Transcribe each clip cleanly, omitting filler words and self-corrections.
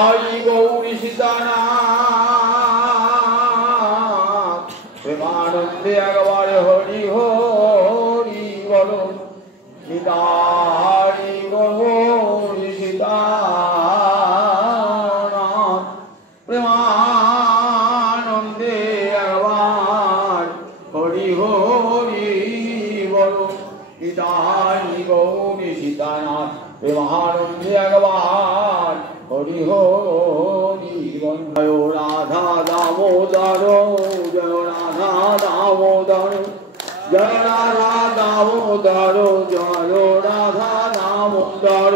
गौरी सीतानाथ प्रेमानंदे একবার হরি হরি বলো নিতাই গৌরি সীতানাথ প্রেমানন্দে একবার হরি হরি বলো নিতাই গৌরি সীতানাথ প্রেমানন্দে একবার হরি হরি জয় রাধা দামোদর জয় রাধা দামোদর জয় রাধা দামোদর জয় রাধা দামোদর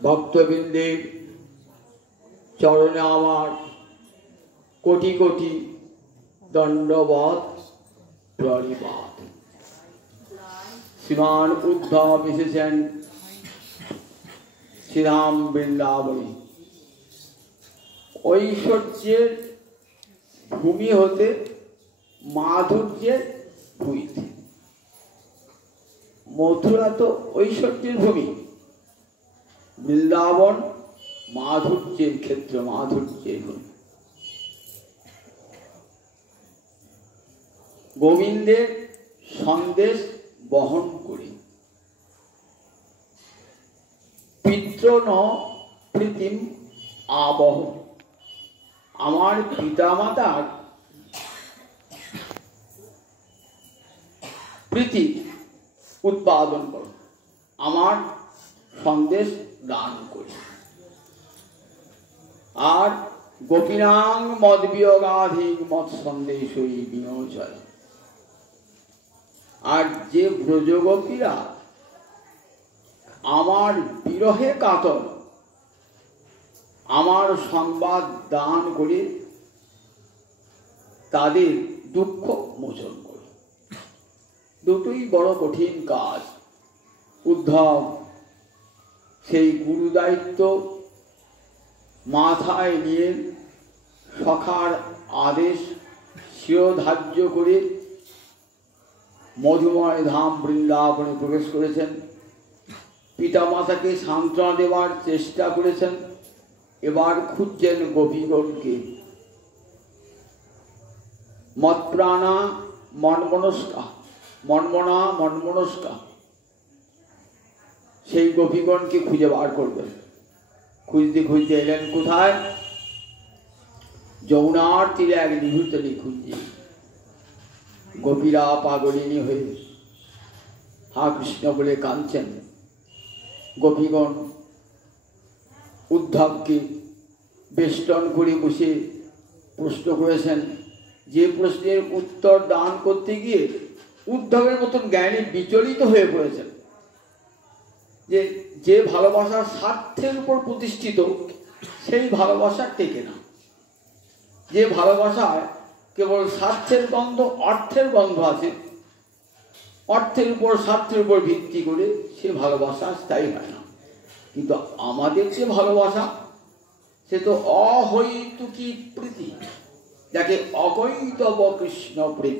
ভক্তবৃন্দের চরণে আমার কোটি কোটি দণ্ডবত প্রণিপাত। শ্রীমান উদ্ধব এসেছেন শ্রীরাম বৃন্দাবনে। ঐশ্বর্যের ভূমি হতে মাধুর্যের ভূমিতে। মথুরা তো ঐশ্বর্যের ভূমি, বৃন্দাবন মাধুর্যের ক্ষেত্র, মাধুর্যের ভূমি। গোবিন্দের সন্দেশ বহন করে পিতৃ ন প্রীতিম আবহ, আমার পিতামাতার প্রীতি উৎপাদন করো, আমার সন্দেশ দান করি। আর গোপীনাং মদ বিয়োগাধিক মৎ সন্দেশই বিনোচয়, আর যে ব্রজগোপীরা আমার বিরহে কাতর আমার সংবাদ দান করে তাদের দুঃখ মোচন করে। দুটোই বড় কঠিন কাজ। উদ্ধব সেই গুরু দায়িত্ব মাথায় নিয়ে সখার আদেশ শিরোধার্য করে মধুময় ধাম বৃন্দাবনে প্রবেশ করেছেন। পিতামাতাকে সান্ত্বনা দেওয়ার চেষ্টা করেছেন। এবার খুঁজছেন গোপীগণকে। মৎপ্রাণা মনমনস্কা, মনমনা মনমনস্কা, সেই গোপীগণকে খুঁজে বার করবেন। খুঁজতে খুঁজতে এলেন কোথায়? যমুনার তীরে এক নিভৃতলি খুঁজছে। গোপীরা পাগলিনী হয়ে হা কৃষ্ণ বলে কাঁদছেন। গোপীগণ উদ্ধবকে বেষ্টন করে বসে প্রশ্ন করেছেন। যে প্রশ্নের উত্তর দান করতে গিয়ে উদ্ধবের মতন জ্ঞানী বিচলিত হয়ে পড়েছেন যে যে ভালোবাসার স্বার্থের উপর প্রতিষ্ঠিত সেই ভালোবাসা টেকে না। যে ভালোবাসায় কেবল স্বার্থের গন্ধ, অর্থের গন্ধ আছে, অর্থের উপর স্বার্থের উপর ভিত্তি করে সে ভালোবাসা স্থায়ী হয় না। কিন্তু আমাদের যে ভালোবাসা সে তো অহৈতুকী প্রীতি, যাকে অকৈতব কৃষ্ণ প্রেম।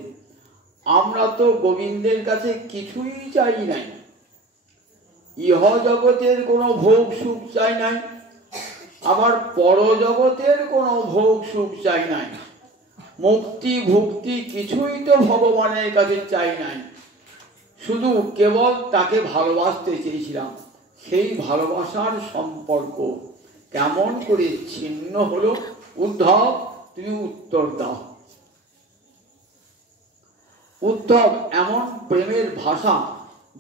আমরা তো গোবিন্দের কাছে কিছুই চাই নাই। ইহ জগতের কোনো ভোগ সুখ চাই নাই, আবার পরজগতের কোনো ভোগ সুখ চাই নাই। মুক্তি ভুক্তি কিছুই তো ভগবানের কাছে চাই নাই। শুধু কেবল তাকে ভালোবাসতে চেয়েছিলাম। সেই ভালোবাসার সম্পর্ক কেমন করে ছিন্ন হলো? উদ্ধব, তুমি উত্তর দাও। উদ্ধব এমন প্রেমের ভাষা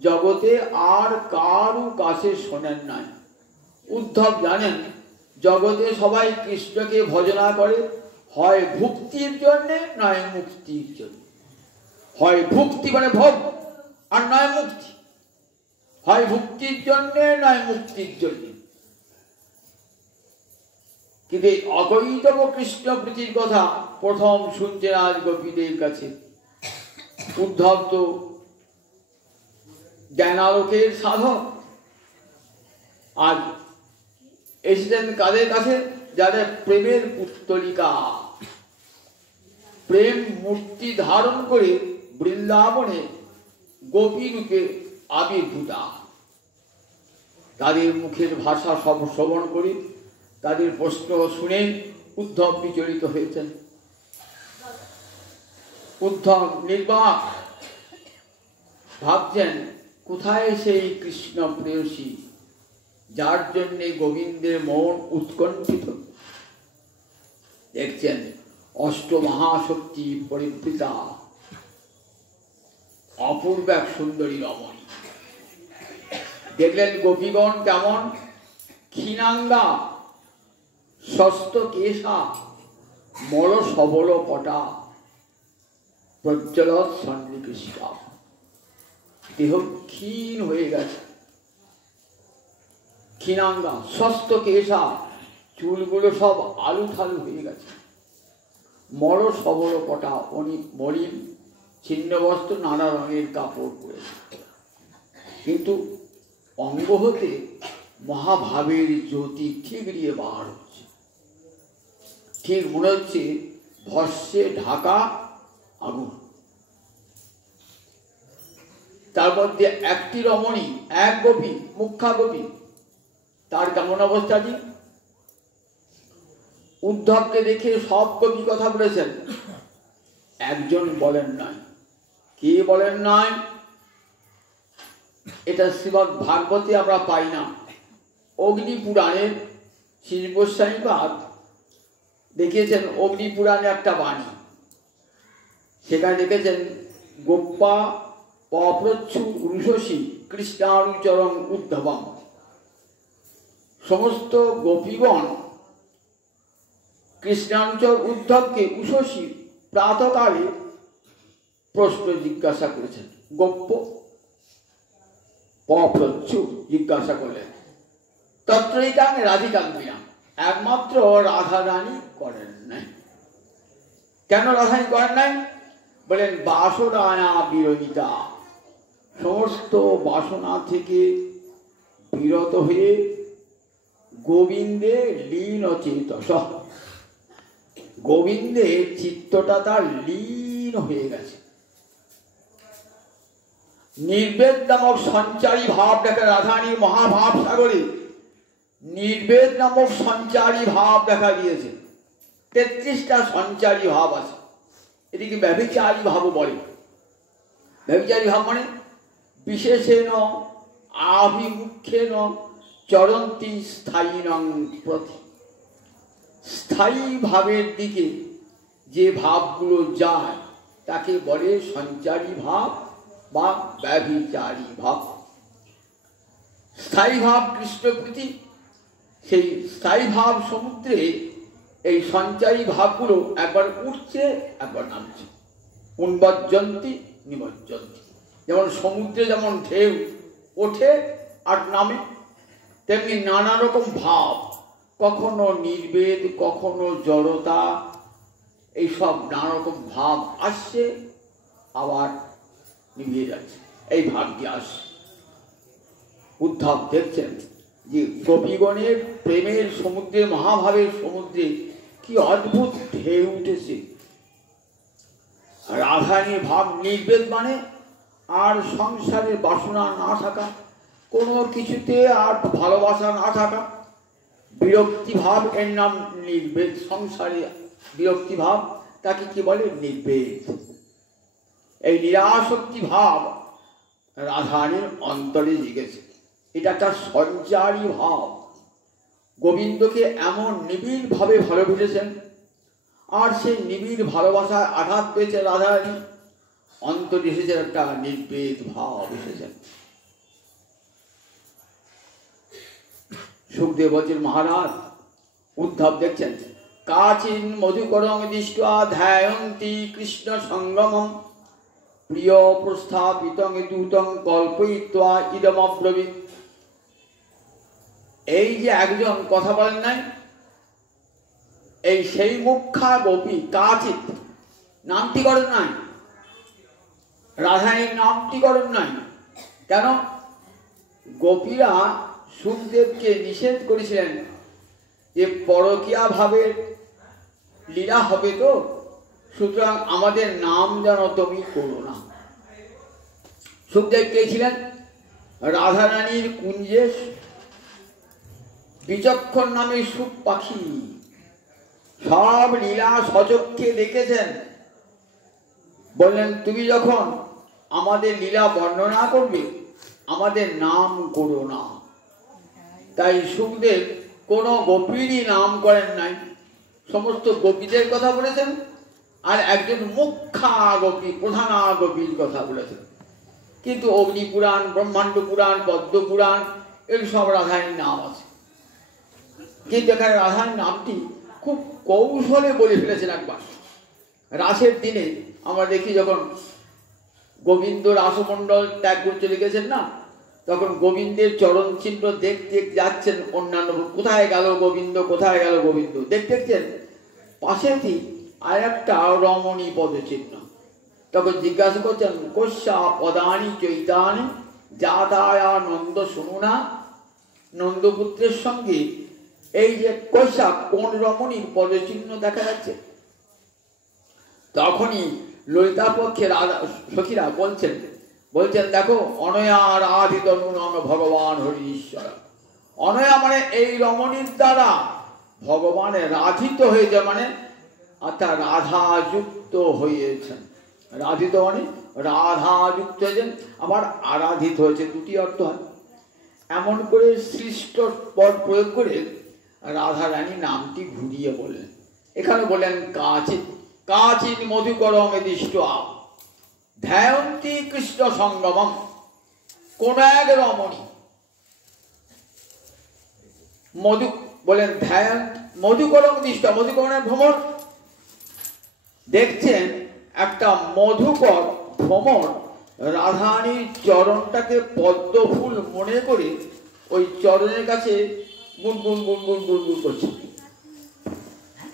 জগতে আর কারু কাছে শোনেন নাই। উদ্ধব জানেন জগতে সবাই কৃষ্ণকে ভজনা করে হয় ভুক্তির জন্যে নয় মুক্তির জন্য। হয় ভুক্তি মানে ভোগ, আর নয় মুক্তি। হয় ভুক্তির জন্যে নয় মুক্তির জন্যে। কিন্তু এই অকৈতব কৃষ্ণ প্রীতির কথা প্রথম শুনছেন আজ গোপীদের কাছে। উদ্ধব তো জ্ঞানালোকের সাধক, আজ এসেছেন কাদের কাছে? যাদের প্রেমের পুত্তলিকা, প্রেম মূর্তি ধারণ করে বৃন্দাবনে গোপী রূপে আবির্ভূতা। তাদের মুখের ভাষা সব শ্রবণ করি, তাদের প্রশ্ন শুনে উদ্ধব বিচলিত হয়েছেন। উদ্ধব নির্বাক ভাবছেন, কোথায় সেই কৃষ্ণ প্রেয়সী যার জন্যে গোবিন্দের মন উৎকণ্ঠিত। দেখছেন অষ্টমহাশক্তি পরিবৃতা অপূর্ব এক সুন্দরী রমণী। দেখলেন গোপীগণ কেমন, ক্ষীণাঙ্গা, স্বস্ত কেশা, মল সবল পটা, প্রজ্জ্বলত সন্নিকৃষ্টা, দেহ ক্ষীণ হয়ে গেছে। ক্ষীণাঙ্গা, স্বস্ত কেশা, চুলগুলো সব আলু থালু হয়ে গেছে। মল সবল পটা, মলিন ছিন্ন বস্ত্র, নানা রঙের কাপড় পরেছে, কিন্তু অঙ্গ হতে মহাভাবের জ্যোতি ঠিকরিয়ে বার হচ্ছে। ঠিক মনে হচ্ছে ভস্যে ঢাকা আগুন। তার মধ্যে একটি রমণী, এক গোপী, মুখ্যা গোপী, তার কেমন অবস্থা দিন। উদ্ধবকে দেখে সব গোপী কথা বলেছেন, একজন বলেন নাই। কে বলেন নাই? এটা শ্রীমদ্ ভাগবতে আমরা পাই না। অগ্নিপুরাণের শ্রী গোস্বামীপাদ দেখিয়েছেন, অগ্নিপুরাণে একটা বাণী, সেখানে দেখেছেন গোপ্পা পপ্রচ্ছু রুষসী কৃষ্ণানুচরং উদ্ধবম। সমস্ত গোপীগণ কৃষ্ণানুচর উদ্ধবকে উষসী প্রাতকালে প্রশ্ন জিজ্ঞাসা করেছেন। গোপ্য পপ্রচ্ছু জিজ্ঞাসা করলেন, তত্রৈকাং রাধিকাং বিনা, একমাত্র রাধা রানী করেন নাই। কেন রাধারানী করেন নাই? বলেন বাসনা বিরহিতা, সমস্ত বাসনা থেকে বিরত হয়ে গোবিন্দে লীন চেতস, গোবিন্দে চিত্তটা তার লীন হয়ে গেছে। নির্বেদ নামক সঞ্চারী ভাব দেখা রাধারানীর মহাভাব সাগরে নির্বেদ নামক সঞ্চারী ভাব দেখা দিয়েছে। 33টা সঞ্চারী ভাব আছে। এটিকে ব্যভিচারী ভাবও বলে। ব্যভিচারী ভাব মানে বিশেষেণ আভিমুখ্যেন চরন্তি স্থায়ীনং প্রতি, স্থায়ী ভাবের দিকে যে ভাবগুলো যায় তাকে বলে সঞ্চারী ভাব বা ব্যভিচারী ভাব। স্থায়ী ভাব কৃষ্ণপ্রীতি, সেই স্থায়ী ভাব সমুদ্রে এই সঞ্চারী ভাবগুলো একবার উঠছে একবার নামছে, উন্মজ্জন্তি নিমজ্জন্তি। যেমন সমুদ্রে যেমন ঢেউ ওঠে আর নামে, তেমনি নানা রকম ভাব, কখনো নির্বেদ, কখনো জড়তা, এইসব নানা রকম ভাব আসছে আবার নিভিয়ে যাচ্ছে, এই ভাবটি আসছে। উদ্ধব দেখছেন যে গোপীগণের প্রেমের সমুদ্রে, মহাভাবের সমুদ্রে কি অদ্ভুত ঢেউ উঠেছে। রাধারানীর ভাব নির্বেদ মানে আর সংসারের বাসনা না থাকা, কোনো কিছুতে আর ভালোবাসা না থাকা, বিরক্তি ভাব, এর নাম নির্বেদ। সংসারে বিরক্তি ভাব তাকে কি বলে? নির্বেদ। এই নিরাসক্তি ভাব রাধারানীর অন্তরে জেগেছে। এটা একটা সঞ্চারী ভাব। গোবিন্দকে এমন নিবিড় ভাবে ভালোবেসেছেন, আর সেই নিবিড় ভালোবাসায় আঘাত পেয়েছে রাধারানী, অন্তরে এসেছে একটা নির্বেদ ভাব এসেছেন। সুখদেব বলছেন, মহারাজ উদ্ধব দেখছেন কাচিন মধুকরং দৃष्ट्वा ধ্যায়ন্তি কৃষ্ণ সঙ্গমম প্রিয় প্রস্থাপিতং দূতং কল্পয়িত্বা ইদম অব্রবীত। এই যে একজন কথা বলেন নাই, এই সেই মুখ্যা গোপী কাচিত, নামটি করেন নাই, রাধারানীর নামটি করেন নাই। কেন? গোপীরা সুখদেবকে নিষেধ করেছিলেন যে পরকীয়া ভাবের লীলা হবে, তো সুতরাং আমাদের নাম যেন তুমি করো না। সুখদেব চেয়েছিলেন রাধারানীর কুঞ্জে বিচক্ষণ নামে সুখ পাখি সব লীলা সচক্ষে দেখেছেন। বললেন তুমি যখন আমাদের লীলা বর্ণনা করবে আমাদের নাম করো না। তাই সুখদেব কোনো গোপীরই নাম করেন নাই, সমস্ত গোপীদের কথা বলেছেন আর একজন মুখ্যা গোপী প্রধানা গোপীর কথা বলেছেন। কিন্তু অগ্নি পুরাণ, ব্রহ্মাণ্ড পুরাণ, পদ্ম পুরাণ এর সব রাধারানীর নাম আছে, কিন্তু এখানে রাধারানীর নামটি খুব কৌশলে বলে ফেলেছেন একবার। রাসের দিনে আমরা দেখি যখন গোবিন্দ রাসমণ্ডল ত্যাগ করে চলে গেছেন না, তখন গোবিন্দের চরণ চিহ্ন দেখতে যাচ্ছেন অন্যান্য, কোথায় গেল গোবিন্দ, কোথায় গেল গোবিন্দ দেখছেন, পাশেই আর একটা রমণী পদচিহ্ন। তখন জিজ্ঞাসা করছেন কোষা পদানি চৈতানি যাতায়া নন্দ শুনু না। নন্দপুত্রের সঙ্গে এই যে কোষা কোন রমণীর পদচিহ্ন দেখা যাচ্ছে। তখনই ললিতা পক্ষে সখীরা বলছেন দেখো অনয়া রাধিত নূনং ভগবান হরি ঈশ্বর। অনয়া মানে এই রমণীর দ্বারা ভগবানের রাধিত হয়েছে, মানে অর্থাৎ রাধা যুক্ত হয়েছেন। রাধিত মানে রাধা যুক্ত হয়েছেন, আবার আরাধিত হয়েছে, দুটি অর্থ হয়। এমন করে সৃষ্ট পদ প্রয়োগ করে রাধা রানী নামটি ঘুরিয়ে বললেন। এখানে বললেন কাচিৎ কাচিৎ মধুকরম দৃষ্ট ধ্যায়ন্তী কৃষ্ণ সঙ্গমম। কোন এক রমণী মধু বলেন ধ্যান মধুকরম দৃষ্ট, মধুকরণের ভ্রমণ দেখছেন, একটা মধুকর ভ্রমণ রাধারানীর চরণটাকে পদ্ম ফুল মনে করে ওই চরণের কাছে গুনগুন গুনগুন গুনগুন করছে।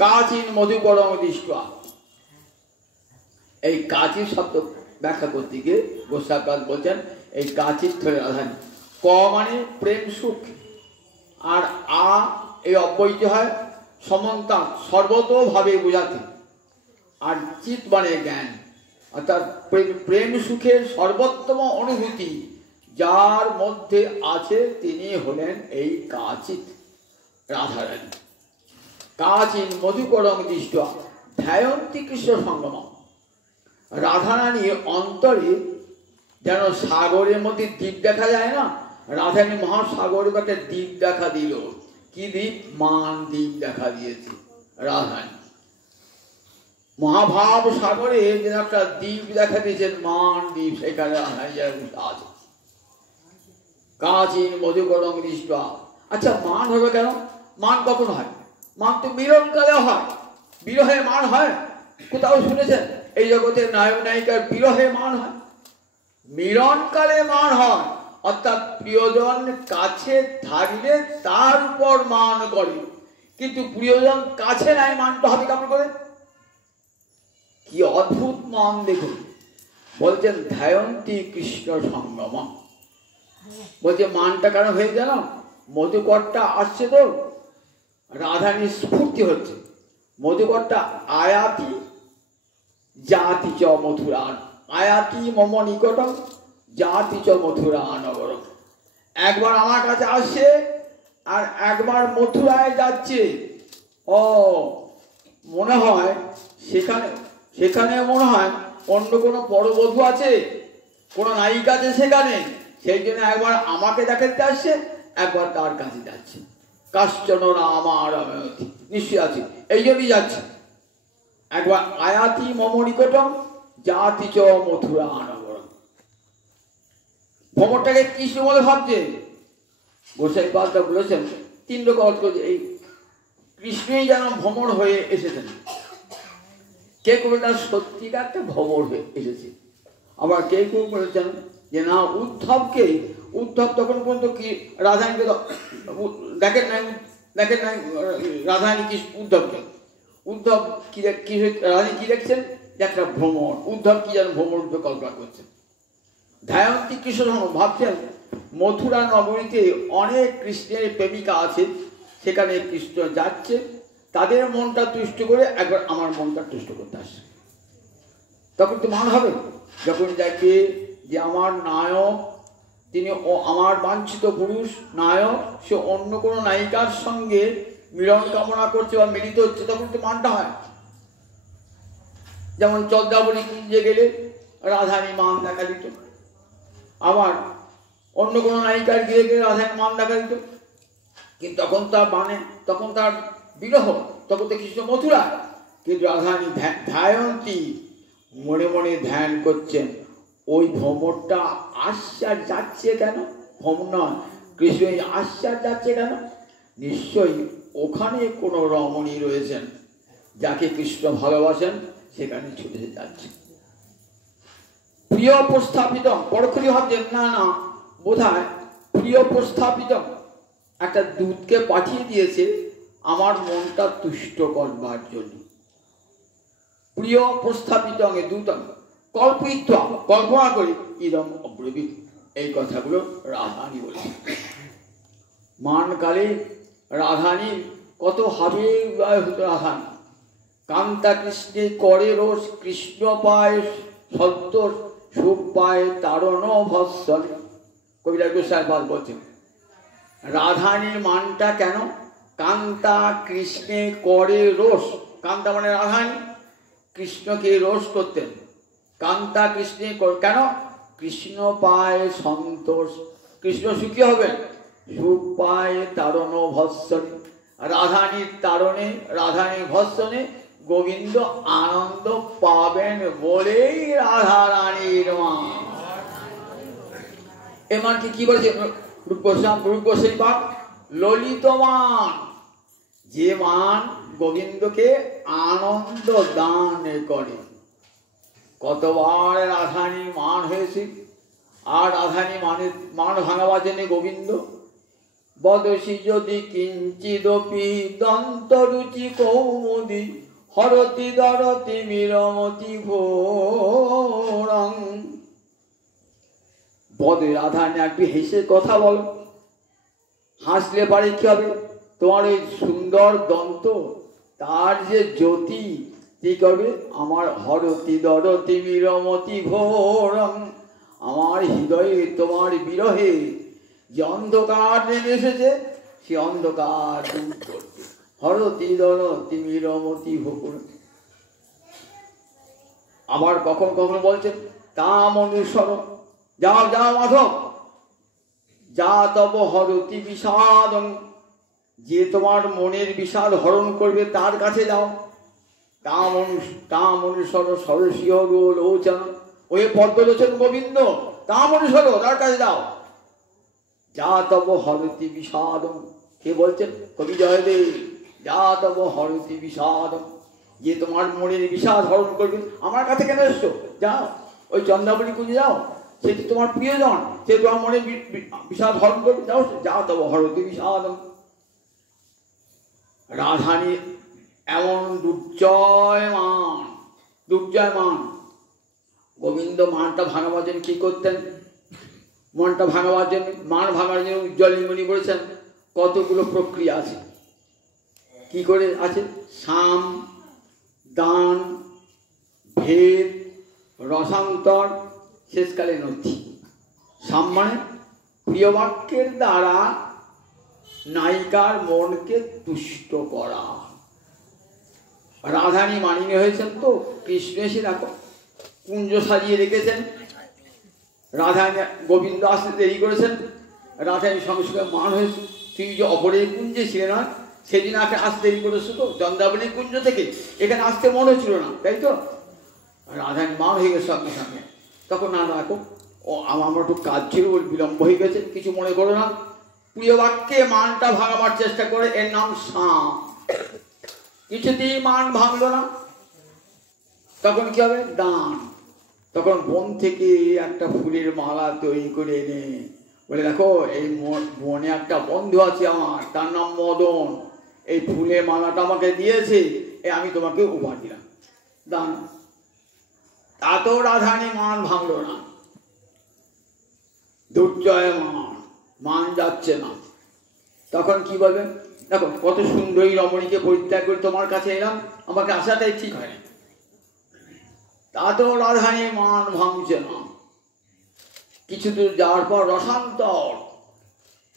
কাচিন মধুকরম দৃষ্ট, এই কাচির শব্দ ব্যাখ্যা করতে গিয়ে গোস্বামী বলছেন এই কাচির ধরে রাধারানী। ক মানে প্রেম সুখ, আর আ এই অব্যয়িত হয় সমন্তা সর্বতোভাবে বোঝাতে, আর চিত মানে জ্ঞান, অর্থাৎ প্রেম সুখের সর্বোত্তম অনুভূতি যার মধ্যে আছে তিনি হলেন এই কাচিত রাধারানী। কাচিন মধুকরম দৃষ্ট ধ্যায়ন্তী কৃষ্ণ সঙ্গমম। রাধারানীর অন্তরে যেন সাগরের মধ্যে দ্বীপ দেখা যায় না, রাধারানী মহাসাগরের একটা দ্বীপ দেখা দিল। কি দ্বীপ? মান দ্বীপ দেখা দিয়েছে রাধারানী। মহাভাব সাগরে যেন একটা দ্বীপ দেখা দিয়েছেন, মান দ্বীপ, সেখানে রাধারানী আছে। কাচিন মধুকরম দৃষ্ট। আচ্ছা মান হবে কেন? মান কখন হয়? মান তো মিলনকালে হয়, বিরহে মান হয়। কোথাও শুনেছেন এই জগতের নায়ক নায়িকার বিরহে মান হয়? মিলনকালে মান হয়, অর্থাৎ প্রিয়জন কাছে থাকলে তার উপর মান করে, কিন্তু প্রিয়জন কাছে নাই, মানটা হবে কেমন করে? কি অদ্ভুত মান দেখুন। বলছেন ধ্যায়ন্তী কৃষ্ণ সঙ্গমম। বলছে মানটা কেন হয়ে জানো? মধুকরটা আসছে তো, রাধারানীর স্ফূর্তি হচ্ছে। মধুকরটা আয়াতি জাতি চ মথুরান, আয়াতি মম নিকটম জাতি চ মথুরা নগরম। একবার আমার কাছে আসছে আর একবার মথুরায় যাচ্ছে। ও মনে হয় সেখানে মনে হয় অন্য কোনো পরবধূ আছে, কোনো নায়িকা আছে সেখানে, সেই জন্য একবার আমাকে দেখাতে আসছে, একবার তার কাছে যাচ্ছে। কাশ্চন আমার নিশ্চয় আছে, এই জন্যই যাচ্ছে। একবার আয়াতি মম নিকটম জাতি চ মথুরা নগরম। ভ্রমণটাকে কৃষ্ণ বলে ভাবছে। গোসাই পালটা বলেছেন তিন রকম অর্থ, এই কৃষ্ণই যেন ভ্রমণ হয়ে এসেছেন। কে কেউ না সত্যিকারটা ভ্রমণ হয়ে এসেছে, আবার কে কেউ বলেছেন যে না উদ্ধব তখন পর্যন্ত কি রাধারানীকে দেখেন নাই রাধারানী কি উদ্ধব কি রাধারানী কি দেখছেন? একটা ভ্রমণ। উদ্ধব কি যেন ভ্রমণ রূপে কল্পনা করছেন। ধ্যায়ন্তী কৃষ্ণ ভাবছেন মথুরা নগরীতে অনেক কৃষ্ণের প্রেমিকা আছে, সেখানে কৃষ্ণ যাচ্ছে, তাদের মনটা তুষ্ট করে একবার আমার মনটা তুষ্ট করতে আসছে। তখন তো মান হবে যখন দেখবে যে আমার নায়ক তিনি আমার বাঞ্ছিত পুরুষ নায়ক, সে অন্য কোনো নায়িকার সঙ্গে মিলন কামনা করছে বা মিলিত হচ্ছে, তখন তো মানটা হয়। যেমন চন্দ্রাবলী কুঞ্জে গেলে রাধানী মান দেখা দিত, আবার অন্য কোনো নায়িকার গিয়ে গেলে রাধানী মান দেখা দিত, কিন্তু তখন তার মানে তখন তার বিরহ, তখন তো কৃষ্ণ মথুরা। কিন্তু রাধানী ধ্যায়ন্তী মনে মনে ধ্যান করছেন, ওই ভ্রমরটা আসছে আর যাচ্ছে কেন? ভ্রমর নয়, কৃষ্ণ আসছে আর যাচ্ছে কেন? নিশ্চয়ই ওখানে কোনো রমণী রয়েছেন যাকে কৃষ্ণ ভালোবাসেন, সেখানে ছুটে যাচ্ছে। প্রিয় প্রস্থাপিত, পরক্ষণে ভাবছেন না না বোধ হয় প্রিয় প্রস্থাপিত একটা দূতকে পাঠিয়ে দিয়েছে আমার মনটা তুষ্ট করবার জন্য। প্রিয় প্রস্থাপিত দূত কল্পিত, কল্পনা করি ইদম অব্রবীত, এই কথাগুলো রাধানী বলে। মানকালে রাধানীর কত হাবে হতো। রাধানী কান্তা কৃষ্ণে করে রোষ, কৃষ্ণ পায় সন্তোষ, সুখ পায় তারণ ভৎসল। কবিরা গোস্বামী পাল বলছেন রাধানীর মানটা কেন? কান্তা কৃষ্ণে করে রোষ, কান্তা মানে রাধানী, কৃষ্ণকে রোষ করতেন। কান্তা কৃষ্ণে কেন? কৃষ্ণ পায় সন্তোষ, কৃষ্ণ সুখী হবেন, সুখ পায় তারণ ভৎসল। রাধানীর তারণে, রাধানীর ভৎসনে গোবিন্দ আনন্দ পাবেন বলেই রাধা রানীর মান। এ মানকে কি বলেছে রূপ গোস্বামী পাক? ললিত মান, যে মান গোবিন্দকে আনন্দ দান করে। কতবার রাধানী মান হয়েছে, আর রাধানী মান ভাঙাবার জন্য গোবিন্দ বদসি যদি কিঞ্চিদপি দন্ত রুচি কৌমুদি হরতি দরতি বিরমতি ঘোরং। বদে রাধানী একটু হেসে কথা বলো, হাসলে পারে কি হবে? তোমার এই সুন্দর দন্ত, তার যে জ্যোতি কি করবে? আমার হরতি দরতি বিরমতি ঘোরং, আমার হৃদয়ে তোমার বিরহে যে অন্ধকার নেমে এসেছে, সে অন্ধকার দূর করবে। হরতি দরতি বিরমতি ঘোর। আবার কখন কখন বলছেন তাম অনুসর, যাও যাও মাধব, যা তব হরতি বিষাদ, যে তোমার মনের বিষাদ হরণ করবে তার কাছে যাও। তাম অনুসর সরসীয় লোচন, ওই পদ্মলোচন গোবিন্দ, তাম অনুসর, তার কাছে যাও। যা তব হরতি বিষাদ, কে বলছেন? কবি জয়দেব। যা তব হরতি বিষাদ, যে তোমার মনের বিষাদ হরণ করবে, আমার কাছে কেন এসছো? যাও ওই চন্দ্রাবলী কুঞ্জে যাও, সেটি তোমার প্রিয়জন, সে তোমার মনে বিষাদ হরণ করবে, যাও। যা তব হরতি বিষাদ। রাধানী এমন দুর্জয়মান, দুর্জয়মান। গোবিন্দ মানটা ভাঙাবার জন্য কি করতেন? মনটা ভাঙাবার জন্য, মান ভাঙার জন্য উজ্জ্বল লিঙ্গনি বলেছেন কতগুলো প্রক্রিয়া আছে। কি করে আছে? সাম, দান, ভেদ, রসান্তর, শেষকালে নথি। সাম মানে প্রিয় বাক্যের দ্বারা নায়িকার মনকে তুষ্ট করা। রাধানী মানিনী হয়েছেন তো কৃষ্ণ এসে দেখো কুঞ্জ সাজিয়ে রেখেছেন, রাধানী গোবিন্দ আসতে দেরি করেছেন, রাধানী সঙ্গে সঙ্গে মান হয়েছে। তুই যে অপরের কুঞ্জে ছিলে না, সেদিন আগে আসতে দেরি করেছো তো চন্দ্রাবলী কুঞ্জ থেকে, এখানে আসতে মনে হচ্ছিল না, তাই তো? রাধানী মান হয়ে গেছে সঙ্গে সঙ্গে। তখন না দেখো ও আমার একটু কাজ ছিল, ওর বিলম্ব হয়ে গেছে, কিছু মনে করো না। প্রিয় বাক্যে মানটা ভাঙাবার চেষ্টা করে, এর নাম সাম। কিছুতেই মান ভাঙলো না, তখন কি হবে? দান। তখন বন থেকে একটা ফুলের মালা তৈরি করে এনে বলে দেখো এই বনে একটা বন্ধু আছে আমার, তার নাম মদন, এই ফুলের মালাটা আমাকে দিয়েছে, আমি তোমাকে উপহার দিলাম, দান। তাতেও রাধানী মান ভাঙলো না, দুর্জয় মান যাচ্ছে না। তখন কি বলবেন? দেখো কত সুন্দরী রমণীকে পরিত্যাগ করে তোমার কাছে এলাম, আমাকে আসাটাই ঠিক হয়নি। তাতেও রাধানী মান ভাঙছে না। কিছু দূর যাওয়ার পর রসান্তর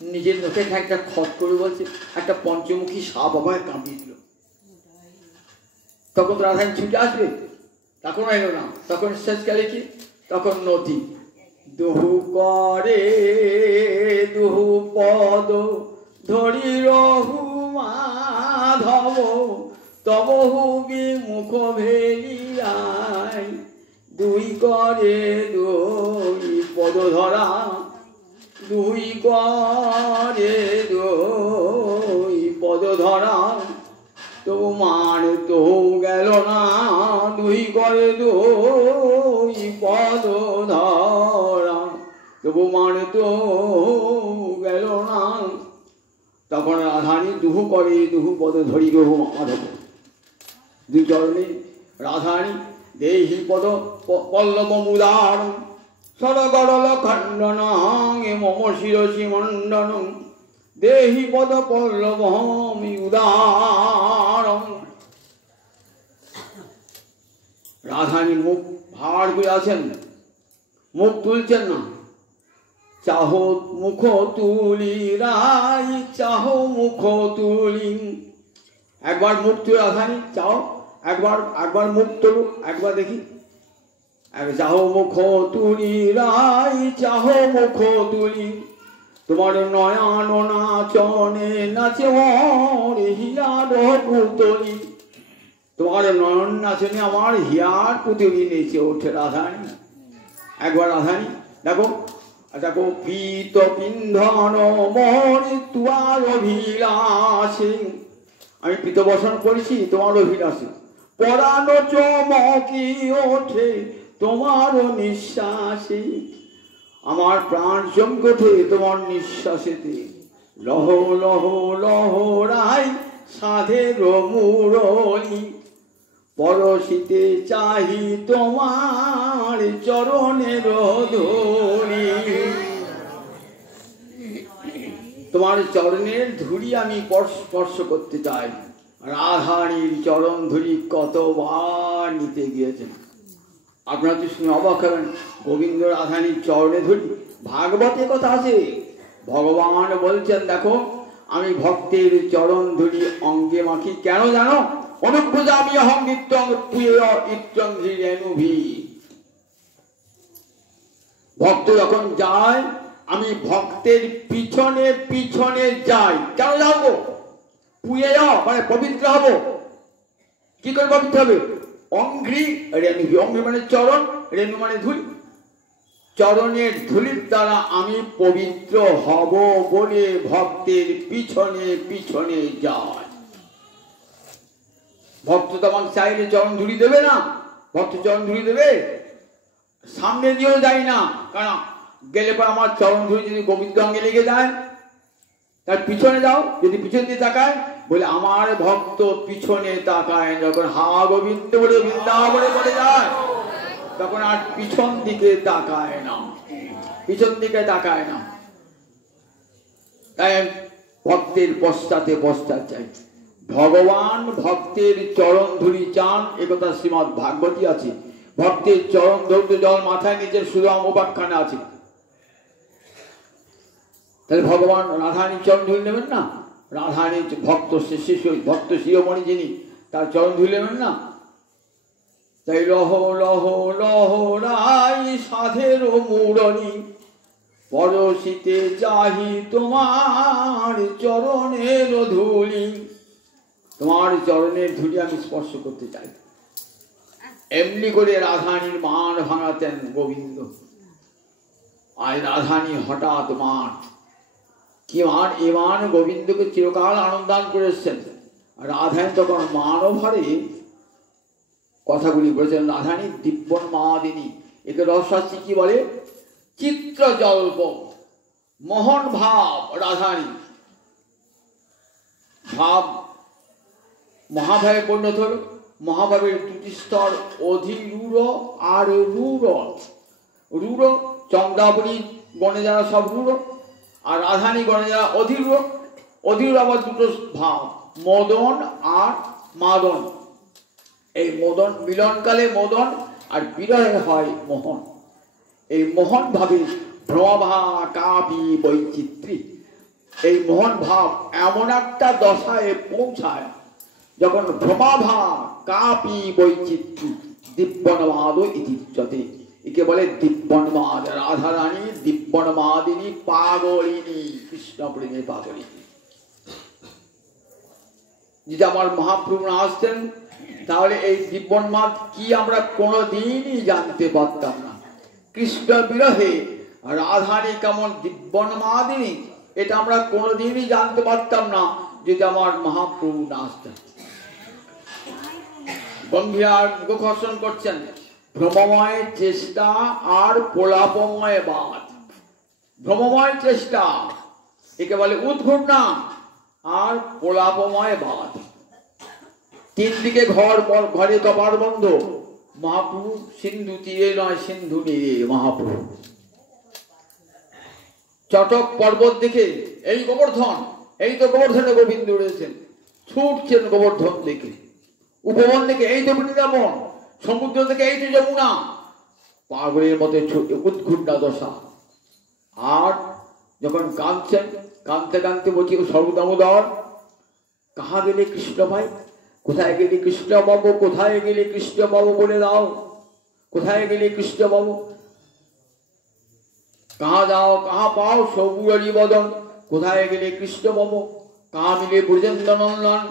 নিজের মুখে একটা খত করে বলছে, একটা পঞ্চমুখী সাপ আমায় কামড়িয়ে দিল। তখন রাধারানী ছুটে আসবে, তখন এলো না। তখন শেষকালে কি, তখন নদী দুহু করে দুহু পদ ধরি রহু মাধব তবহু বিমুখ ভেলিয়াই দুই করে দুই পদ ধরা দুই করে দুই পদ ধরা তবু মান তো গেল না দুই করে দুই পদ ধরা তবু মান তো গেল না। তখন রাধারানী দুহু করে দুহু পদ ধরি রহু মাধব, দুই চরণে রাধারানী দেহি পদ পল্লব মুদার সরগরল খণ্ডন মম শিরসি মণ্ডন দেহি পদ পল্লব উদার। রাধারানী মুখ ভার করে আছেন, মুখ তুলছেন না। চাহ মুখ তুলি রাই চাহ মুখ তুলি, একবার মুখ তুলে রাধারানী চাও, একবার মুখ তোলো, একবার দেখি। চাহ মুখ তুলি রাই চাহ মুখ তুলি তোমার নয়ন নাচনে নাচে হিয়ার পুতলি, তোমার নয়ন নাচনে আমার হিয়ার পুতলি নেচে ওঠে রাধারানী। একবার রাধারানী দেখো দেখো পীত পিন্ধন মরি তোমার অভিলাষে, আমি পীত বসন করেছি তোমার অভিলাষে, পরাণ চমকি ওঠে তোমার নিঃশ্বাসে, আমার প্রাণ চমকে ওঠে তোমার নিঃশ্বাসেতে, লহ লহ লহরাই সাধের মুরলি পরশিতে চাহি তোমার চরণের ধূলি, তোমার চরণের ধুলি আমি স্পর্শ করতে চাই। রাধারানীর চরণ ধুলি কতবার নিতে গিয়েছেন, আপনারা তো শুনে অবাক হবেন। গোবিন্দ রাধারানীর চরণে ধুলি, ভাগবতে কথা আছে, ভগবান বলছেন দেখো আমি ভক্তের চরণ ধুলি অঙ্গে মাখি, কেন জানো? অনুব্রজামি অহং নিত্যং প্রিয় ইত্যং রেণুভি, ভক্ত যখন যায় আমি ভক্তের পিছনে পিছনে যাই। কেন যাবো? পুয়ে যাও মানে পবিত্র হবো। কি করে পবিত্র হবে? অঙ্ঘ্রি রেণুভি, অঙ্ঘ্রি মানে চরণ, রেণু মানে ধুলি, চরণের ধুলির দ্বারা আমি পবিত্র হব বলে ভক্তের পিছনে পিছনে যাই। ভক্ত তখন চাইলে চরণ ধুলি দেবে না, ভক্ত চরণ ধুলি দেবে, সামনে দিয়েও যাই না, কারণ গেলে পর আমার চরণ ধুলি যদি গোবিন্দ অঙ্গে লেগে যায়, তার পিছনে যাও, যদি পিছন দিয়ে তাকায় বলে আমার ভক্ত পিছনে তাকায়, যখন হা গোবিন্দ বলে বৃন্দাবনে বলে যায় তখন আর পিছন দিকে তাকায় না, পিছন দিকে তাকায় না। তাই ভক্তের পশ্চাতে পশ্চাৎ চাই। ভগবান ভক্তের চরণ ধুলি চান, একথা শ্রীমদ ভাগবতী আছে। ভক্তের চরণ ধরতে জল মাথায় নিচের সুরাম উপাখ্যানে আছে। তাহলে ভগবান রাধারানীর চরণ ধুলি নেবেন না? রাধারানীর ভক্ত শিশু ভক্ত শিরোমণি যিনি, তার চরণ ধুলি নেবেন না? তাই লহ লহ লহ রাই সাধের মুরলি পরশিতে চাহি তোমার চরণের ধুলি, তোমার চরণের ধুলি আমি স্পর্শ করতে চাই। এমনি করে রাধারানীর মান ভাঙাতেন গোবিন্দ। আজ রাধারানী হঠাৎ মান, কি মান? এ মান গোবিন্দকে চিরকাল আনন্দান করে এসছেন। রাধারানী তখন মানভারে কথাগুলি বলেছেন। রাধারানী দিব্যন মাদিনী, একে রসশাস্ত্রী কি বলে? চিত্র জল্প, মোহন ভাব। রাধারানী ভাব মহাভাবে পরিণত হল। মহাভাবের দুটি স্তর, অধিরূঢ় আর রূঢ়। রূঢ় চন্দ্রাবলী গণে যারা সব রূঢ়, আর রাধারানী গণে যারা অধিরূঢ়। অধিরূঢ় আবার দুটো ভাব, মদন আর মাদন। এই মদন মিলনকালে মদন আর বিরহে হয় মোহন। এই মোহন ভাবে ভ্রমভা কাপি বৈচিত্রী। এই মোহন ভাব এমন একটা দশায় পৌঁছায় যখন ভ্রমাভা কাপি বৈচিত্রী দিব্যনবাদ ইতিচ্যতে। একে বলে দিব্যনবাদ। রাধারানী দিব্যনবাদিনী পাগলিনী, কৃষ্ণ প্রেমে পাগলিনী। যদি আমার মহাপ্রভু না আসতেন তাহলে এই দিব্যন্মাদ কি আমরা কোনোদিনই জানতে পারতাম না। কৃষ্ণ বিরহে রাধানী কেমন দিব্যন্মাদিনী এটা আমরা কোনোদিনই জানতে পারতাম না যদি আমার মহাপ্রভু না আসতেন। গম্ভীর মুখকর্ষণ করছেন ভ্রমময় চেষ্টা আর প্রলাপময় বাদ। ভ্রমময় চেষ্টা একে বলে উদ্ঘটনা, আর প্রলাপময় বাদ। তিন দিকে ঘরে কপাট বন্ধ। মহাপ্রভু সিন্ধু তীরে নয় সিন্ধু নীরে মহাপ্রভু। চটক পর্বত দেখে এই গোবর্ধন, এই তো গোবর্ধনে গোবিন্দ রয়েছেন, ছুটছেন গোবর্ধন দেখে। উপবন দেখে এই তো বৃন্দাবন, সমুদ্র থেকে এই তো যমুনা। পাগলের মধ্যে উদ্ঘুটনা দশা। আর যখন কাঁদছেন, কাঁদতে কাঁদতে বলছি সর্বদামোদর কাহা গেলে কৃষ্ণ ভাই, কোথায় গেলে কৃষ্ণ বাবু, কোথায় গেলে কৃষ্ণ বাবু বলে দাও, কোথায় গেলে কৃষ্ণ বাবু, কাহা যাও কাহা পাও সবুরি বদন, কোথায় গেলে কৃষ্ণ বাবু, কাহা মিলে ব্রজেন্দ্র নন্দন।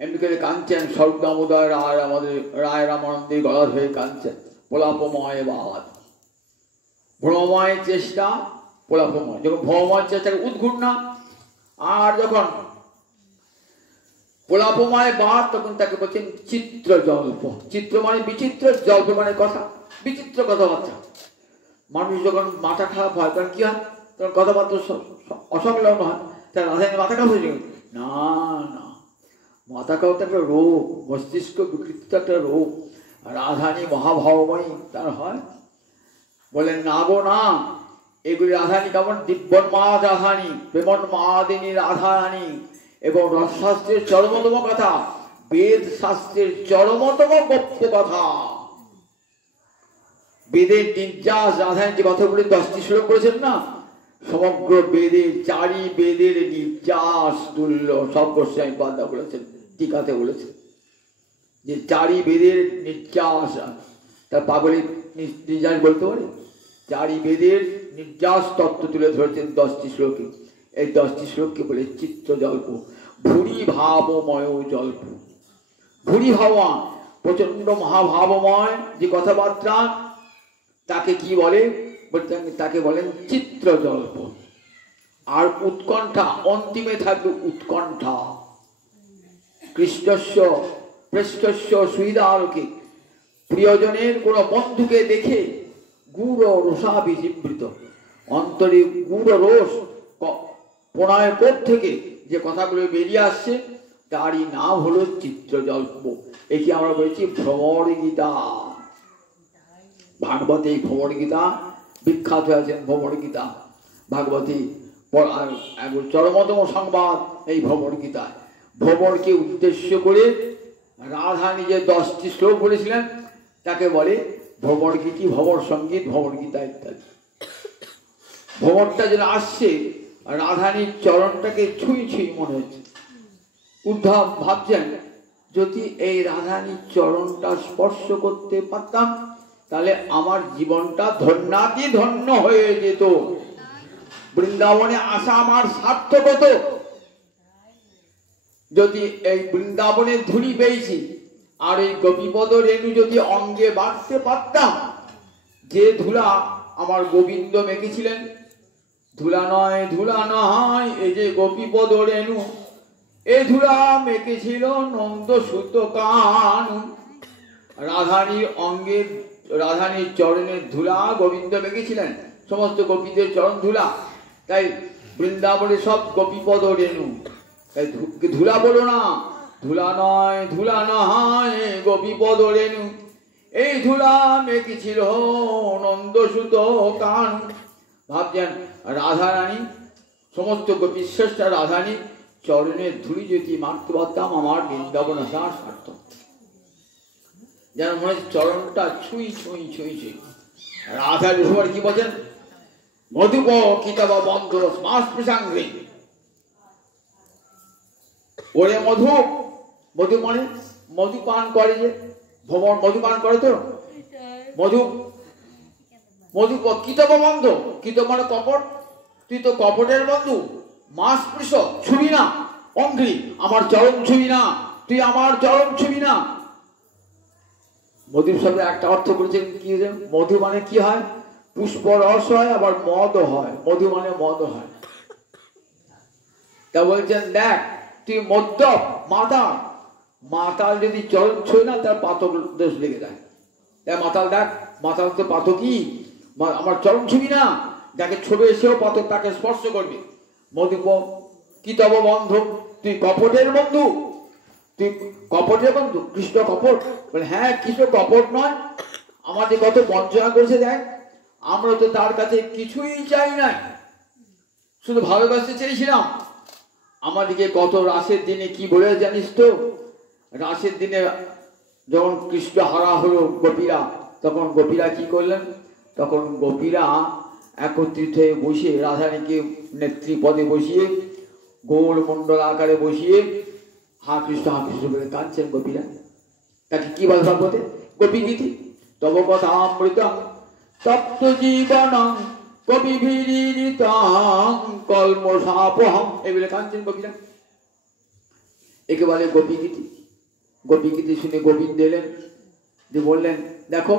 এমনি করে কাঁদছেন সর্বদামোদর রায়, আমাদের রায় রামানন্দের গলার হয়ে কাঁদছেন। প্রলাপময় বাদ, ভ্রমময় চেষ্টা প্রলাপময়। যখন ভ্রমময় চেষ্টাকে উদ্ঘটনা, আর যখন প্রলাপময় বাদ তখন তাকে বলছেন চিত্র জল্প। চিত্র মানে বিচিত্র, জল্প মানে কথা, বিচিত্র কথাবার্তা। মানুষ যখন মাথা খারাপ হয় তখন কি হয়, তখন কথাবার্তা অসংলগ্ন হয়। তার রাধারানী মাথা খারাপ হয়েছে না, না, মাথা খারাপ তো একটা রোগ, মস্তিষ্ক বিকৃত একটা রোগ। রাধারানী মহাভাবময়ী তার হয়। বলেন না গো না, এগুলি রাধারানী কেমন দিব্যন্মাদ রাধারানী, প্রেমন্মাদিনী রাধারানী এবং রসশাস্ত্রের চরমতম কথা, বেদ শাস্ত্রের চরমতম গপ্প কথা। বেদের নির্যাস রাধারানী যে কথাগুলি 10টি শ্লোক করেছেন না, সমগ্র বেদের, চারি বেদের নির্যাস তুল্য। সব গোস্বামী পাদা বলেছেন, টিকাতে বলেছেন যে চারি বেদের নির্যাস। তার পাগলি নির্যাস বলতে পারে, চারি বেদের নির্যাস তত্ত্ব তুলে ধরেছেন 10টি শ্লোকে। এই 10টি শ্লোককে বলে চিত্র জল্প, ভুরি ভাবময় জল্প। ভুরি ভাবা প্রচন্ড মহাভাবময় যে কথাবার্তা, তাকে কি বলে, তাকে বলেন চিত্র জল্প। আর উৎকণ্ঠা, অন্তিমে থাকবে উৎকণ্ঠা। কৃষ্ণস্য পৃষ্ঠস্য সুবিধারকে, প্রিয়জনের কোন বন্ধুকে দেখে গুড় রসাভিবৃত, অন্তরে গুড় রস প্রণয় কোট থেকে যে কথাগুলো বেরিয়ে আসছে তারই নাম হলো চিত্রজল্প। একে আমরা বলেছি ভ্রমর গীতা। ভাগবতী ভ্রমর গীতা বিখ্যাত হয়েছেন। ভ্রমর গীতা ভাগবতী চরমতম সংবাদ এই ভ্রমর গীতায়। ভ্রমরকে উদ্দেশ্য করে রাধা নিজে 10টি শ্লোক বলেছিলেন, তাকে বলে ভ্রমর গীতি, ভ্রমর সঙ্গীত, ভ্রমর গীতা ইত্যাদি। ভ্রমরটা যেন আসছে রাধানীর চরণটাকে ছুঁই ছুঁই মনে হচ্ছে। উদ্ধব ভাবছেন যদি এই রাধানীর চরণটা স্পর্শ করতে পারতাম তাহলে আমার জীবনটা ধন্যাতি ধন্য হয়ে যেত, বৃন্দাবনে আসা আমার সার্থক হতো। যদি এই বৃন্দাবনের ধুলি পেয়েছি আর এই গোপীপদ রেণু যদি অঙ্গে বাঁধতে পারতাম, যে ধুলা আমার গোবিন্দ মেখেছিলেন, ধুলা নয় ধুলা নয় এই যে গোপীপদ রেণু, এই ধুলা মেখেছিল নন্দ সুত কানু। রাধানীর অঙ্গের, রাধানীর চরণের ধুলা গোবিন্দ মেখেছিলেন, সমস্ত গোপীদের চরণ ধুলা। তাই বৃন্দাবনে সব গোপীপদ রেণু। তাই ধুলা বলো না, ধুলা নয় ধুলা নয় গোপীপদ রেণু, এই ধুলা মেখেছিল নন্দসুত কানু। ভাবছেন রাধারানী, সমস্ত গোপীশ্রেষ্ঠ রাধারানী চরণের ধুলি যদি মারতে পারতাম আমার বৃন্দাবন আসা সার্থক। যেন মনে হচ্ছে চরণটা ছুঁই ছুঁই ছুঁই ছুঁই। রাধা বিভুর কি বলছেন, মধুপ কিতাব বন্ধ মাস প্রসাঙ্গে। ওরে মধু, মধু মানে মধু পান করে, যে ভ্রমণ মধু পান করে তো মধু, মধু কিতাব বন্ধ, কিতাব মানে কপট, তুই তো কপটের বন্ধু। মাস পৃষ ছুবি না, অঙ্ঘ্রি আমার চরম ছুবি না, তুই আমার চরম ছুবি না। মধুর শব্দে একটা অর্থ করেছেন কি, মধু মানে কি হয়, পুষ্প রস হয়, আবার মদ হয়, মধু মানে মদ হয়। তা বলছেন দেখ তুই মদ্যপ মাতাল, মাতাল যদি চরম ছুঁই না তার পাতক দোষ লেগে যায়। মাতাল দেখ, মাতাল তো পাতকই, আমার চরম ছুবি না, যাকে ছবি এসেও পাতক তাকে স্পর্শ করবে। মধুপ কিতাব বন্ধ, তুই কপটের বন্ধু, তুই কপটের বন্ধু। কৃষ্ণ কপট বলে, হ্যাঁ কৃষ্ণ কপট নয়, আমাদের কত বঞ্চনা করেছে দেখ, আমরা তো তার কাছে কিছুই চাই নাই, শুধু ভালোবাসতে চেয়েছিলাম। আমাদেরকে কত রাসের দিনে কি বলে জানিস তো, রাসের দিনে যখন কৃষ্ণ হারা হলো গোপীরা, তখন গোপীরা কি করলেন, তখন গোপীরা একত্রিত হয়ে বসে রাধারানীকে নেত্রী পদে বসিয়ে গোল মণ্ডল আকারে বসিয়ে হা কৃষ্ণ বলে কাঁদছেন গোপীরা। তাকে কি বলে ভাগবতে, গোপী গীতি তব কথা অমৃতং তপ্ত জীবনং কবি ভিড়িতাং কলমশাপহম, এগুলো কাঁদছেন গোপীরা। একে বলে গোপী গীতি। গোপী গীতি শুনে গোবিন্দ এলেন, যে বললেন দেখো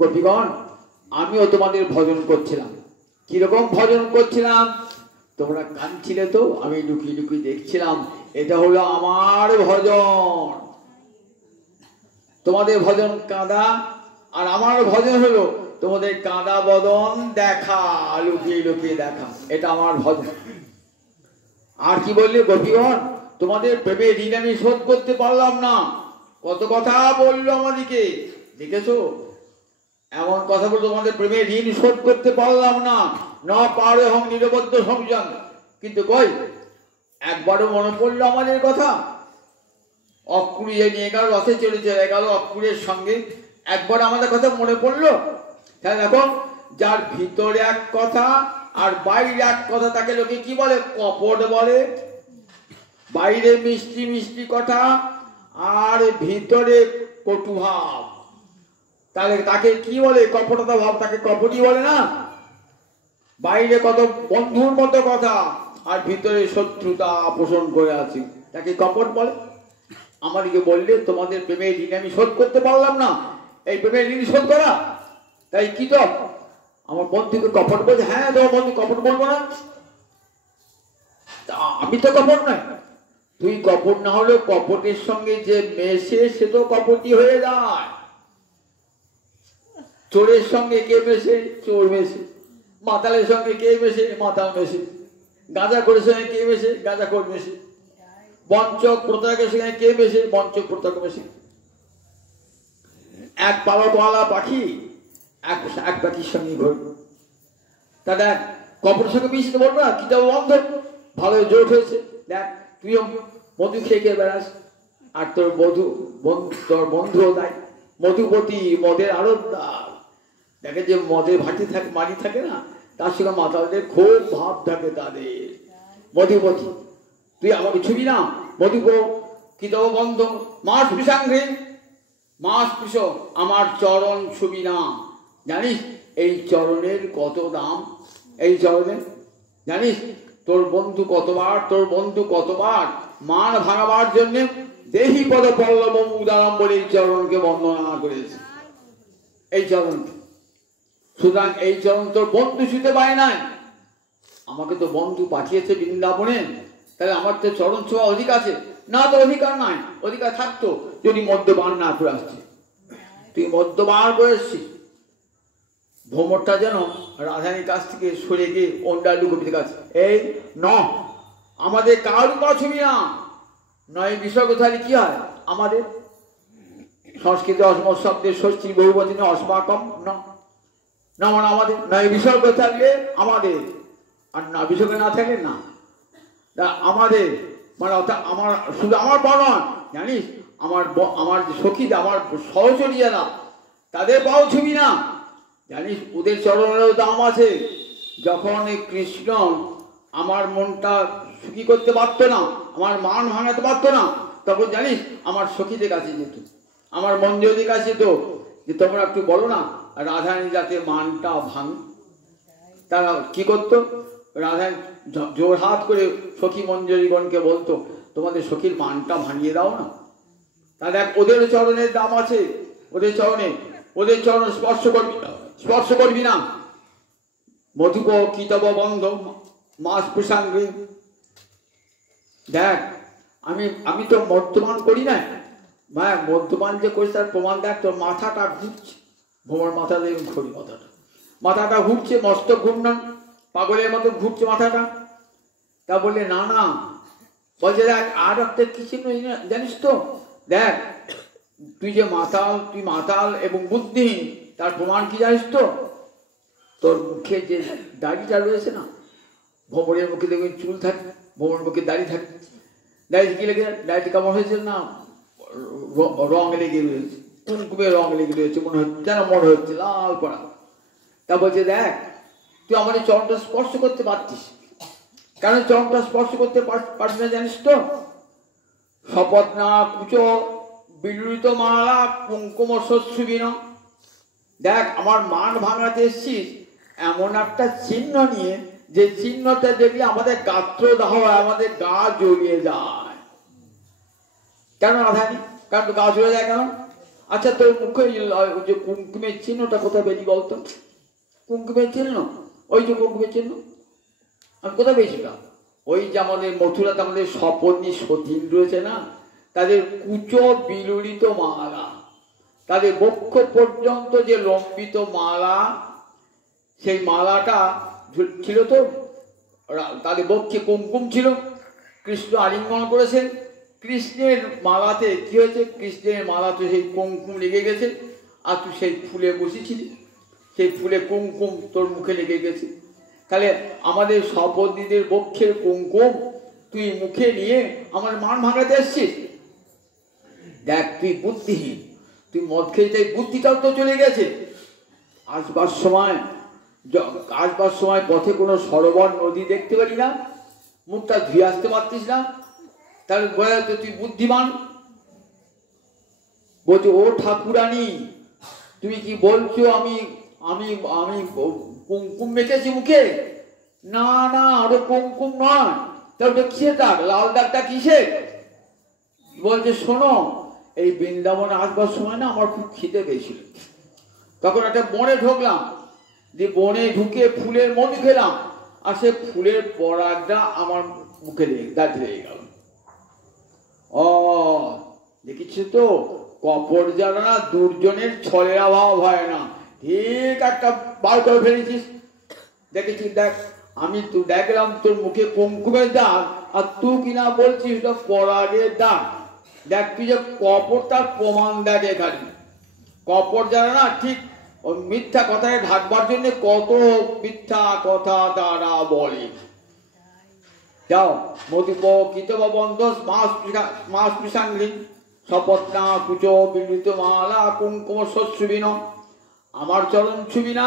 গোপীগণ, আমিও তোমাদের ভজন করছিলাম। কিরকম ভজন করছিলাম, তোমরা কাঁদছিলে তো, আমি লুকিয়ে লুকিয়ে দেখছিলাম, এটা হলো আমার ভজন। তোমাদের ভজন কাঁদা, আর আমার ভজন হলো তোমাদের কাঁদা বদন দেখা, লুকিয়ে লুকিয়ে দেখা, এটা আমার ভজন। আর কি বললে গোপীগণ, তোমাদের প্রেমে ঋণ আমি শোধ করতে পারলাম না। কত কথা বললো আমাদেরকে, দেখেছো এমন কথা বলে তোমাদের প্রেমে ঋণ শোধ করতে পারলাম না, না পারে হম নিরবদ্ধ সংযম। কিন্তু কই একবারও মনে পড়লো আমাদের কথা, অক্কুরি নিয়ে গেল, রথে চলেছে গেল অক্কুরের সঙ্গে, একবার আমাদের কথা মনে পড়লো? তাহলে দেখো, যার ভিতরে এক কথা আর বাইরে এক কথা, তাকে লোকে কি বলে, কপট বলে। বাইরে মিষ্টি মিষ্টি কথা আর ভিতরে কটু ভাব, তাহলে তাকে কি বলে, কপটতা ভাব, তাকে কপটই বলে না। বাইরে কত বন্ধুর মতো কথা আর ভিতরে শত্রুতা পোষণ করে আছে, তাকে কপট বলে। আমাদেরকে বললে তোমাদের প্রেমের ঋণ আমি শোধ করতে পারলাম না, এই প্রেমের ঋণ শোধ করা, তাই কি তো আমার বন্ধুকে কপট বলছে। হ্যাঁ তোমার বন্ধু কপট বলবো না, আমি তো কপট নয়। তুই কপট না হলেও কপটের সঙ্গে যে মেশে সে তো কপটি হয়ে যায়। চোরের সঙ্গে কে মেশে, চোর মেশে। মাতালের সঙ্গে কে মেশে, মাতাল মেশে। গাঁজাখোরের সঙ্গে কে মেশে, গাঁজাখোর মেশে। বঞ্চক প্রতারকের সঙ্গে কে মেশে, বঞ্চক প্রতারক মেশে। এক পালকওয়ালা পাখি এক পাখির সঙ্গে ঘুরবে, তা দেখ কপটের সঙ্গে মিশতে বলবো না, কিতাব বন্ধ ভালো জোট হয়েছে। দেখ তুইও মধু খেয়ে খেয়ে বেড়াস, আর তোর বন্ধুও তাই, মধুপতি মদের আড়তদার। দেখে যে মদের ভাটি থাকে, মারি থাকে না, তার সঙ্গে মাতালদের খুব ভাব থাকে তাদের। মধুপতি তুই আমাকে ছুবি না, মধুপ কিতাব বন্ধ মাস পিসাঙ্গে, মাস পিস আমার চরণ ছুবি না। জানিস এই চরণের কত দাম, এই চরণের জানিস তোর বন্ধু কতবার মান ভাঙাবার জন্য দেহি পদ পল্লব উদারম বলে এই চরণকে বন্দনা করেছে। এই চরণকে, সুতরাং এই চরণ তোর বন্ধু ছুঁতে পায় নাই, আমাকে তো বন্ধু পাঠিয়েছে বৃন্দাবনে, তাহলে আমার তো চরণ ছোঁয়া অধিকার আছে না? তো অধিকার নাই। অধিকার থাকতো যদি মদ্যপান না করে আসছে। তুই মদ্যপান করে এসছিস, ভ্রমরটা যেন রাধানীর কাছ থেকে সরে গিয়ে অন্যান্য গোপীদের কাছে, এই ন আমাদের কারু ছবি না নয়। বিষয় কোথায় কি হয়, আমাদের সংস্কৃত অসমত শব্দের ষষ্ঠী বহুবচনে অস্মাকম ন, মানে আমাদের নয় বিসর্গ থাকলে আমাদের, আর না বিসর্গ না থাকলে না আমাদের, মানে অর্থাৎ আমার শুধু আমার বর্ণন জানিস, আমার সখীরা, আমার সহচরীরা, তাদের পাও ছবি না। জানিস ওদের চরণেরও দাম আছে, যখন এই কৃষ্ণ আমার মনটা সুখী করতে পারতো না, আমার মান ভাঙাতে পারতো না, তখন জানিস আমার সখীদের কাছে যেত, আমার মঞ্জুরির কাছে যেত, যে তোমরা একটু বলো না রাধারানী যাতে মানটা ভাঙ। তারা কি করতো? রাধারানী জোর হাত করে সখী মঞ্জুরিগণকে বলতো তোমাদের সখীর মানটা ভাঙিয়ে দাও না। তাহলে ওদের চরণের দাম আছে, ওদের চরণ স্পর্শ করবি না। মধুপ কিতব বন্ধ মাস প্রসাঙ্গে। দেখ আমি তো মদ্যপান করি না, মদ্যপান যে করিস তার প্রমাণ দেখ, তোর মাথাটা ঘুরছে, ভোমর মাথা দেখুন, ঘড়ি মাথাটা ঘুরছে, মস্ত ঘূর্ণন, পাগলের মতো ঘুরছে মাথাটা। তা বললে না না, বলছে দেখ আর একটা কিছু জানিস তো, দেখ তুই মাতাল এবং বুদ্ধিহীন, তার প্রমাণ কি জানিস তো? তোর মুখে যে দাড়িটা রয়েছে না, ভোমরের মুখে দেখবেন চুল থাকে, ভোমরের মুখে দাড়ি থাকে, দাড়ি কি লেগে, দাড়িটা কেমন হয়েছে না রং লেগে রয়েছে, কুমকুমে রং লেগে রয়েছে, মনে হচ্ছে লাল পড়া। তা বলছে দেখ তুই আমাদের চরণটা স্পর্শ করতে পারছিস, কেন চরণটা স্পর্শ করতে পারছিস না জানিস তো? শপথ না কুচ বিলুরিত মালা কুঙ্কুম শস্যবিন। দেখ আমার মান ভাঙাতে এসছিস এমন একটা চিহ্ন নিয়ে, যে চিহ্নটা দেখলে আমাদের গাত্রদাহ হয়, আমাদের গা জ্বলিয়ে যায়। কেন রাধারানী, কারণ গা জ্বলে যায় কেন? আচ্ছা তোর মুখে যে কুঙ্কুমের চিহ্নটা কোথায় বেরিয়ে বলতো? কুঙ্কুমের চিহ্ন, ওই যে কুঙ্কুমের চিহ্ন আমি কোথায় পেয়েছিলাম? ওই যে আমাদের মথুরাতে আমাদের সপত্নী সতীন রয়েছে না, তাদের কুচ বিলুরিত মালা, তাদের বক্ষ পর্যন্ত যে লম্বিত মালা, সেই মালাটা ছিল তো, তাদের বক্ষে কুমকুম ছিল, কৃষ্ণ আলিঙ্গন করেছেন। কৃষ্ণের মালাতে কি হয়েছে? কৃষ্ণের মালাতে সেই কুমকুম লেগে গেছে, আর তুই সেই ফুলে বসেছিলি, সেই ফুলে কুমকুম তোর মুখে লেগে গেছে। তাহলে আমাদের সপত্নীদের বক্ষের কুমকুম তুই মুখে নিয়ে আমার মান ভাঙাতে আসছিস। দেখ তুই বুদ্ধিহীন, তুই মদ খেয়ে তাই বুদ্ধিটাও তো চলে গেছে। আসবার সময় পথে কোনো সরোবর নদী দেখতে পারি না, মুখটা ধুয়ে আসতে পারতিস না, তাহলে বোঝা যাচ্ছে তুই বুদ্ধিমান। বলছো ও ঠাকুরানী তুমি কি বলছো আমি আমি আমি কুমকুম মেখেছি মুখে? না না ওটা কুমকুম নয়, তাহলে ওটা কিসের দাগ? লাল দাগটা কিসের? বলছে শোনো, এই বৃন্দাবনে আসবার সময় না আমার খুব খিদে পেয়েছিল, তখন একটা বনে ঢুকলাম, যে বনে ঢুকে ফুলের মধু খেলাম, আর সে ফুলের পরাগটা আমার মুখে দাঁড়িয়ে লেগে গেল। ও দেখিস তো, কপট যারা না দুর্জনের ছলের অভাব হয় না, ঠিক একটা বার করে ফেলেছিস। দেখেছিস, দেখ আমি তো দেখলাম তোর মুখে কুমকুমের দাগ, আর তুই কিনা বলছিস ওটা পরাগের দাগ। দেখ তুই যে কপট, তার প্রমাণ দেখ এখানে। কপট যারা না ঠিক ওই মিথ্যা কথায় ঢাকবার জন্য কত মিথ্যা কথা তারা বলে। যাও মধুপ কিতব বন্ধ মাস পিসাঙ্গিন শপথনা কুচ বিলুত মালা কুঙ্কুম শস্যবিন। আমার চরণ ছুবি না,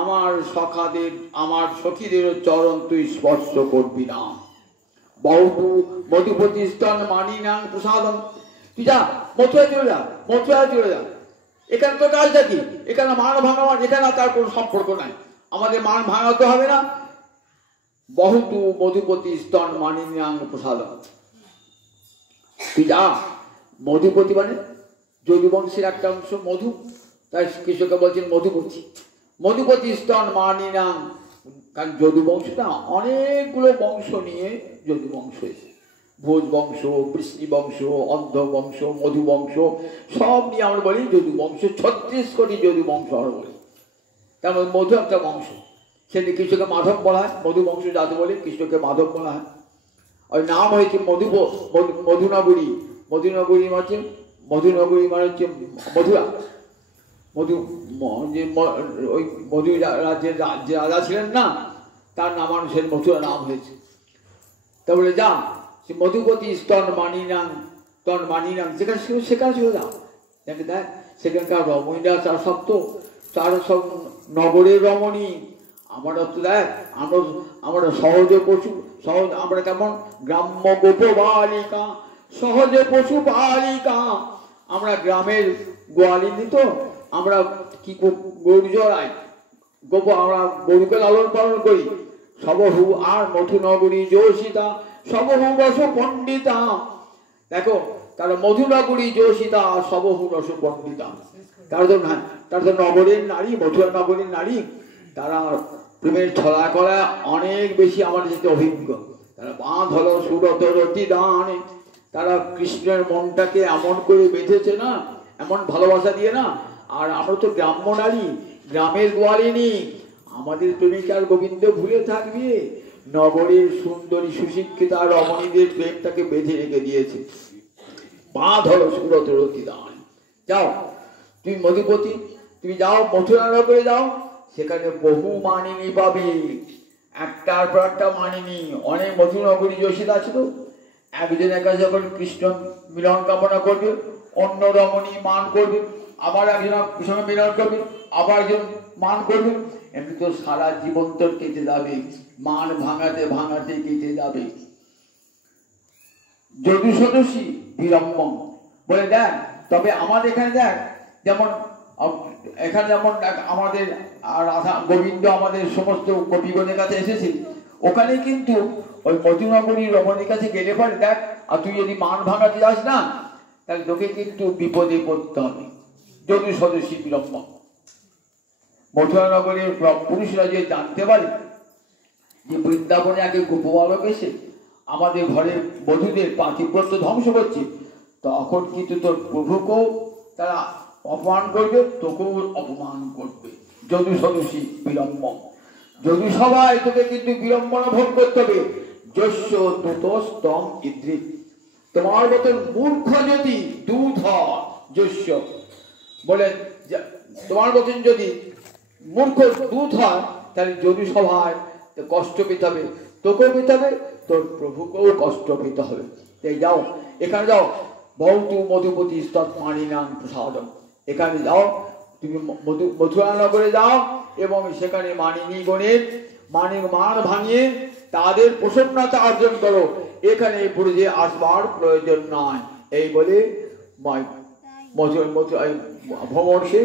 আমার সখাদের, আমার সখীদের চরণ তুই স্পর্শ করবি না। বহু মধুপতি স্তন মানি না প্রসাদম। তুই যা মথুরা চলে যা, এখানে তো কাজটা কি? এখানে মান ভাঙাবার, এখানে তার কোনো সম্পর্ক নাই, আমাদের মান ভাঙাতে হবে না। বহুতু মধুপতি স্তন মানিন্যাঙ্গ প্রসাদম। তুই যা, মধুপতি মানে যদুবংশের একটা অংশ মধু, তাই কৃষকে বলছেন মধুপতি স্তন মানিনাং। কারণ যদুবংশটা অনেকগুলো বংশ নিয়ে যদুবংশ হয়েছে, ভোজ বংশ, বৃষ্ণি বংশ, অন্ধ বংশ, মধু বংশ, সব নিয়ে আমরা বলি যদুবংশ। 36 কোটি যদুবংশ আমরা বলি, তার মধ্যে মধু একটা বংশ। সেটি কৃষ্ণকে মাধব বলা হয়, মধু বংশ যাতে বলে কৃষ্ণকে মাধব বলা হয়। ওই নাম হয়েছে মধুনগরী। মধুনগরী হচ্ছে মধুরা। ওই মধু রাজ্যের যে রাজা ছিলেন না, তার নামানুসারে মথুরা নাম হয়েছে। তা বলে যা, সে মধুপতি স্তন মানিনাং সেখানে চলে যাও। দেখ সেখানকার রমণীরা তার সব নগরের রমণী, আমরা তো দেখ, আমরা সহজে পশু, সহজ আমরা কেমন গ্রাম্য গোপ বালিকা, সহজে পশু বালিকা। আমরা গ্রামের গোয়ালিনী তো, আমরা কি গরু জড়াই, গোপ আমরা গরুকে লালন পালন করি। সবহু আর মধুনগরী যোষিতা, সবহু রস পণ্ডিতা। দেখো, তারা মধুনগরী যোষিতা, সবহু রস পণ্ডিতা। তারা তো নগরের নারী, মথুরা নগরীর নারী। তারা প্রেমের ছলা করা অনেক বেশি আমার যেতে অভিজ্ঞ। তারা বাঁধ হলো সুরত রতি দানে। তারা কৃষ্ণের মনটাকে এমন করে বেঁধেছে না, এমন ভালোবাসা দিয়ে না। আর আমরা তো গ্রাম্য নারী, গ্রামের গোয়ালিনী, আমাদের প্রেমিকার গোবিন্দ ভুলে থাকবে? নগরের সুন্দরী সুশিক্ষিতা রমণীদের প্রেমটাকে বেঁধে রেখে দিয়েছে। বাঁধ হলো সুরত রতি দান। যাও তুমি মধুপতি, তুমি যাও মথুরা নগরে যাও, সেখানে বহু মানিনী পাবে, একটার পর একটা মানিনী। অনেক মধুনগরী যোষিতা ছিল। একজনের কাছে যখন কৃষ্ণ মিলন কামনা করবে, অন্য রমণী মান করবে, আবার একজনের সঙ্গে মিলন করবে, আবার একজন মান করবে। এমনি তো সারা জীবন তোর কেটে যাবে, মান ভাঙাতে ভাঙাতে কেটে যাবে। যদু সদস্যী বিলম্বন বলে দেখ। তবে আমাদের এখানে দেখ, যেমন এখানে যেমন আমাদের রাধা গোবিন্দ আমাদের সমস্ত গোপীগণের কাছে এসেছে, ওখানে কিন্তু ওই মধুনগরী রমণীর কাছে গেলে পরে দেখ, আর তুই যদি মান ভাঙাতে যাস না, তাহলে তোকে কিন্তু বিপদে পড়তে হবে। যদু সদস্যী বিলম্বন। মথুরা নগরের পুরুষরা যদি জানতে পারে যে বৃন্দাবনে আগে গোপবালক এসে আমাদের ঘরের বধূদের পাতিব্রত ধ্বংস করছে, তখন কিন্তু তোর প্রভুকেও তারা অপমান করবে, তোকেও অপমান করবে। যদু সদস্যী বিলম্বন। যদু সবাই তোকে কিন্তু বিলম্বনা ভোগ করতে হবে। যস্য দুতস্তম ইদ্রিক। তোমার মতন মূর্খ যদি দুধ হয়, যস্য বলে তোমার মতন যদি মূর্খ দুধ হয়, তাহলে যদু সভায় কষ্ট পেতে হবে, তোকেও পেতে হবে, তোর প্রভুকেও কষ্ট পেতে হবে। তাই যাও, এখানে যাও, বহুতু মধুপতি তৎমানিনাং প্রসাদম। এখানে যাও, তুমি মথুরা নগরে যাও এবং সেখানে মানিনী গণের মান ভাঙিয়ে তাদের প্রসন্নতা অর্জন করো। এখানে ব্রজে আসবার প্রয়োজন নয়। এই বলে ভ্রমণ সে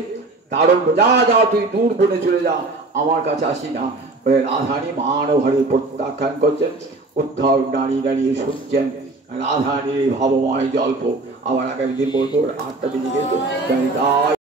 তারণ, যা যাও তুই দূর বনে চলে যা, আমার কাছে আসি না। রাধারানী মান ঘরে প্রত্যাখ্যান করছেন। উদ্ধব দাঁড়িয়ে দাঁড়িয়ে শুনছেন রাধারানীর ভাবময় জল্প। আবার আগামী দিন বলবো 8টা বেজে গেছে।